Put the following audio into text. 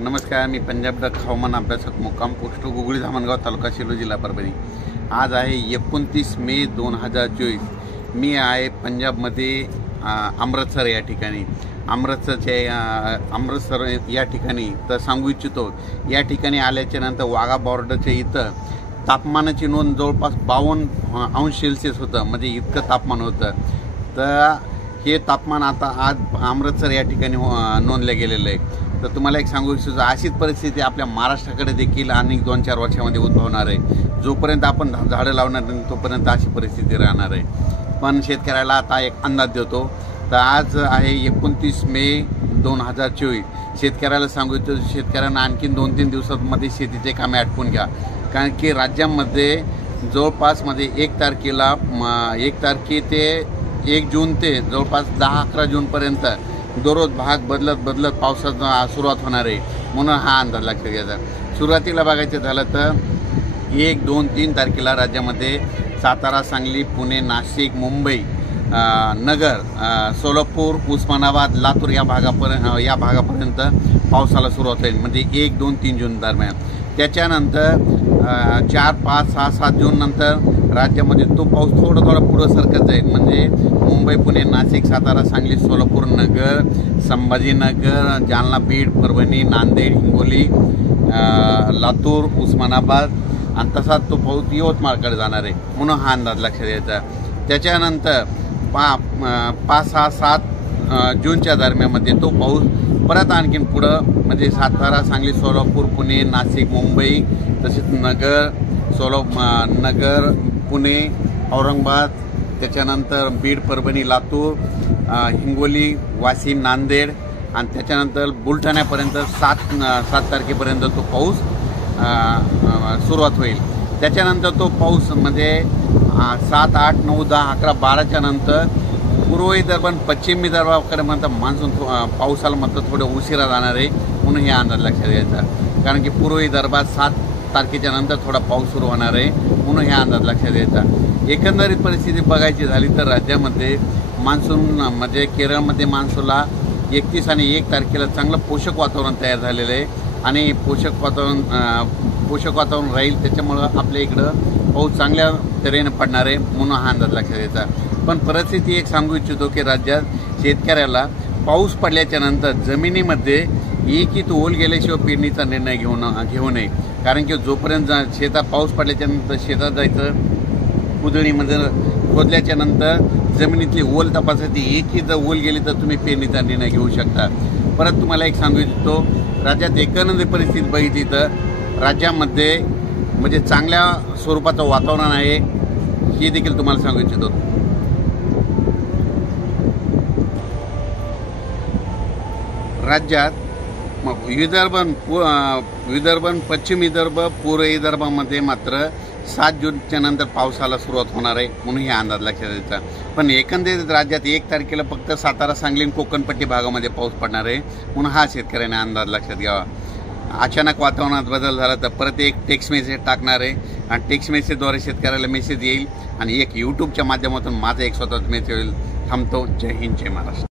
नमस्कार, मी पंजाब डक हवामान अभ्यासक मुक्काम पोस्ट गुगळी धामणगाव तालुका सेलू जिल्हा परभणी। आज आहे 29 मे 2024। मी आहे पंजाबमध्ये अमृतसर या ठिकाणी। अमृतसर या ठिकाणी तर सांगू इच्छितो, या ठिकाणी आल्याच्या नंतर वाघा बॉर्डरच्या इथं तापमानाची नोंद जवळपास 52° होतं, म्हणजे इतकं तापमान होतं। तर हे तापमान आता आज अमृतसर या ठिकाणी नोंदलं गेलेलं आहे। तर तुम्हाला एक सांगू इच्छितो, अशीच परिस्थिती आपल्या महाराष्ट्राकडे देखील अनेक 2-4 वर्षामध्ये उद्भवणार आहे। जोपर्यंत आपण झाडं लावणार नाही तोपर्यंत अशी परिस्थिती राहणार आहे। पण शेतकऱ्याला आता एक अंदाज देतो। तर आज आहे 29 मे 2024। शेतकऱ्याला सांगू इच्छितो, शेतकऱ्यांना आणखीन 2-3 दिवसांमध्ये शेतीचे कामे आटपून घ्या, कारण की राज्यामध्ये जवळपास 1 तारखेला 1 तारखे ते 1 जून ते जवळपास 10-11 जूनपर्यंत दररोज भाग बदलत पावसाची सुरुवात होणार आहे। म्हणून हा अंदाज लक्षात घ्यायचा। सुरुवातीला बघायचं झालं तर 1, 2, 3 तारखेला राज्यामध्ये सातारा, सांगली, पुणे, नाशिक, मुंबई, नगर, सोलापूर, उस्मानाबाद, लातूर या भागापर्यंत पावसाला सुरुवात होईल, म्हणजे 1, 2, 3 जून दरम्यान। त्याच्यानंतर 4, 5, 6, 7 जून नंतर राज्यामध्ये तो पाऊस थोडा पुढं सरकत जाईल, म्हणजे मुंबई, पुणे, नाशिक, सातारा, सांगली, सोलापूर, नगर, संभाजीनगर, जालना, बीड, परभणी, नांदेड, हिंगोली, लातूर, उस्मानाबाद आणि तसाच तो पाऊस यवतमाळकडे जाणार आहे। म्हणून हा अंदाज लक्षात द्यायचा। त्याच्यानंतर 5, 6, 7 जूनच्या दरम्यानमध्ये तो पाऊस परत आणखीन पुढं, म्हणजे सातारा, सांगली, सोलापूर, पुणे, नाशिक, मुंबई, तसेच नगर, पुणे, औरंगाबाद, त्याच्यानंतर बीड, परभणी, लातूर, हिंगोली, वाशिम, नांदेड आणि त्याच्यानंतर बुलढाण्यापर्यंत 7 तारखेपर्यंत तो पाऊस सुरुवात होईल। त्याच्यानंतर तो पाऊस म्हणजे 7, 8, 9, 10, 11, 12च्या नंतर पूर्व विदर्भ आणि पश्चिम विदर्भाकडे म्हणतात मान्सून पावसाला म्हणतात थोडं उशिरा जाणार आहे। म्हणून हे अंदाज लक्षात घ्यायचा, कारण की पूर्व विदर्भात 7 तारखेच्या नंतर थोडा पाऊस सुरू होणार आहे। म्हणून हे अंदाज लक्षात घ्यायचा। एकंदरीत परिस्थिती बघायची झाली तर राज्यामध्ये मान्सून म्हणजे केरळमध्ये मान्सूनला 31 आणि 1 तारखेला चांगलं पोषक वातावरण तयार झालेलं आहे आणि पोषक वातावरण राहील। त्याच्यामुळं आपल्या इकडं पाऊस चांगल्या तऱ्हेने पडणार आहे। म्हणून हा अंदाज लक्षात घ्यायचा। पण परिस्थिती एक सांगू इच्छितो की राज्यात शेतकऱ्याला पाऊस पडल्याच्या नंतर जमिनीमध्ये एक ओल गेल्याशिवाय पेरणीचा निर्णय घेऊ नये, कारण की जोपर्यंत शेतात पाऊस पडल्याच्या नंतर शेतात जायचं, कुदळीमध्ये खोदल्याच्या नंतर जमिनीतली ओल तपासायची, एकही जर ओल गेली तर तुम्ही पेरणीचा निर्णय घेऊ शकता। परत तुम्हाला एक सांगू इच्छितो, राज्यात एकंदरीत परिस्थिती बघितली तर राज्यामध्ये म्हणजे चांगल्या स्वरूपाचं वातावरण आहे, हे देखील तुम्हाला सांगू इच्छितो। राज्यात विदर्भ, पश्चिम विदर्भ, पूर्व विदर्भामध्ये मात्र 7 जूनच्या नंतर पावसाला सुरुवात होणार आहे। म्हणून हे अंदाज लक्षात द्यायचा। पण एकंदरीत राज्यात 1 तारखेला फक्त सातारा, सांगली आणि कोकणपट्टी भागामध्ये पाऊस पडणार आहे। म्हणून हा शेतकऱ्याने अंदाज लक्षात घ्यावा। अचानक वातावरणात बदल झाला तर परत एक टेक्स्ट मेसेज टाकणार आहे आणि टेक्स्ट मेसेजद्वारे शेतकऱ्याला मेसेज येईल आणि एक यूट्यूबच्या माध्यमातून माझा एक स्वतःचा मेसेज येईल। थांबतो। जय हिंद, जय महाराष्ट्र।